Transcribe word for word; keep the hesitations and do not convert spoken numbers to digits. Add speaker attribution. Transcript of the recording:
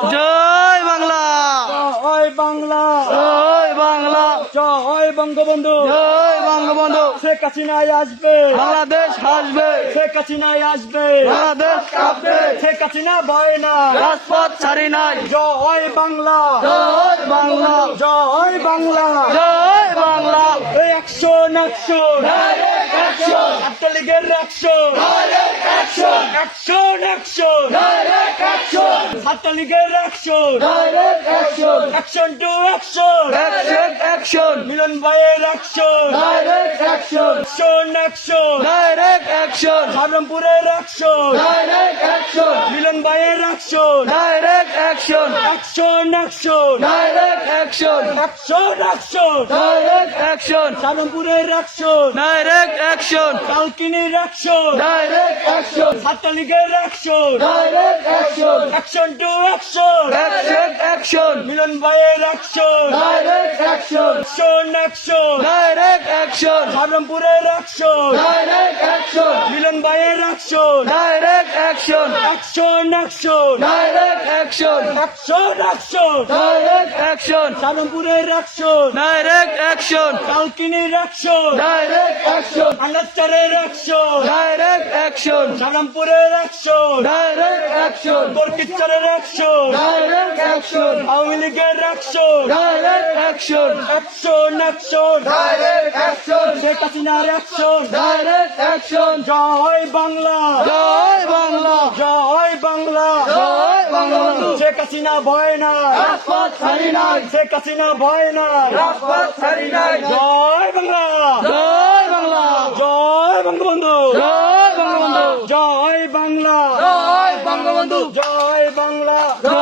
Speaker 1: জয় বাংলা,
Speaker 2: জয় বাংলা,
Speaker 1: জয় বাংলা,
Speaker 2: জয় বঙ্গবন্ধু,
Speaker 1: জয় বঙ্গবন্ধু।
Speaker 2: শেখ হাসিনাই আসবে,
Speaker 1: বাংলাদেশ হাসবে,
Speaker 2: শেখ হাসিনাই আসবে,
Speaker 1: বাংলাদেশ কাঁপবে,
Speaker 2: শেখ হাসিনা ভয় না,
Speaker 1: রাজপথ ছাড়ি নাই।
Speaker 2: জয় বাংলা,
Speaker 1: জয় বাংলা,
Speaker 2: জয় বাংলা,
Speaker 1: জয় বাংলা।
Speaker 2: অ্যাকশন অ্যাকশন ছাত্রলীগের অ্যাকশন অ্যাকশন অ্যাকশন ছাত্রলীগের action action to action
Speaker 1: action, action,
Speaker 2: Milan ভাইয়ের action
Speaker 1: direct action,
Speaker 2: action action
Speaker 1: direct action,
Speaker 2: ধর্মপুরের অ্যাকশন
Speaker 1: ডাইরেক্ট অ্যাকশন,
Speaker 2: মিলন ভাইয়ের action
Speaker 1: direct action,
Speaker 2: action action
Speaker 1: direct action,
Speaker 2: action action
Speaker 1: direct action,
Speaker 2: ধর্মপুরের action
Speaker 1: direct action,
Speaker 2: কালকিনির action
Speaker 1: direct action,
Speaker 2: ছাত্রলীগের action
Speaker 1: direct action,
Speaker 2: action to action
Speaker 1: action, action,
Speaker 2: Milan ভাইয়ের action
Speaker 1: direct action,
Speaker 2: action action
Speaker 1: direct action,
Speaker 2: ধর্মপুরের action
Speaker 1: direct action,
Speaker 2: Milan ভাইয়ের action
Speaker 1: direct action,
Speaker 2: action action
Speaker 1: direct action,
Speaker 2: action action
Speaker 1: direct action,
Speaker 2: ধর্মপুরের action
Speaker 1: direct action,
Speaker 2: কালকিনির action
Speaker 1: direct action,
Speaker 2: আনাত্তরের action
Speaker 1: direct action,
Speaker 2: ধর্মপুরের action
Speaker 1: direct action,
Speaker 2: বরকিচ্ছরের action
Speaker 1: direct action,
Speaker 2: Awami লীগের action
Speaker 1: direct action,
Speaker 2: action action
Speaker 1: direct action,
Speaker 2: Sheikh হাসিনার action
Speaker 1: direct action,
Speaker 2: জয় বাংলা
Speaker 1: জয় বাংলা,
Speaker 2: জয় বাংলা
Speaker 1: জয় বঙ্গবন্ধু।
Speaker 2: শেখ হাসিনা ভয় না
Speaker 1: রাজপথ ছাড়ি নাই,
Speaker 2: শেখ হাসিনা ভয় না
Speaker 1: রাজপথ ছাড়ি নাই।
Speaker 2: জয় বাংলা
Speaker 1: জয় বাংলা,
Speaker 2: জয় বঙ্গবন্ধু
Speaker 1: জয় বঙ্গবন্ধু,
Speaker 2: জয় বাংলা
Speaker 1: জয় বঙ্গবন্ধু,
Speaker 2: জয় বাংলা
Speaker 1: জয়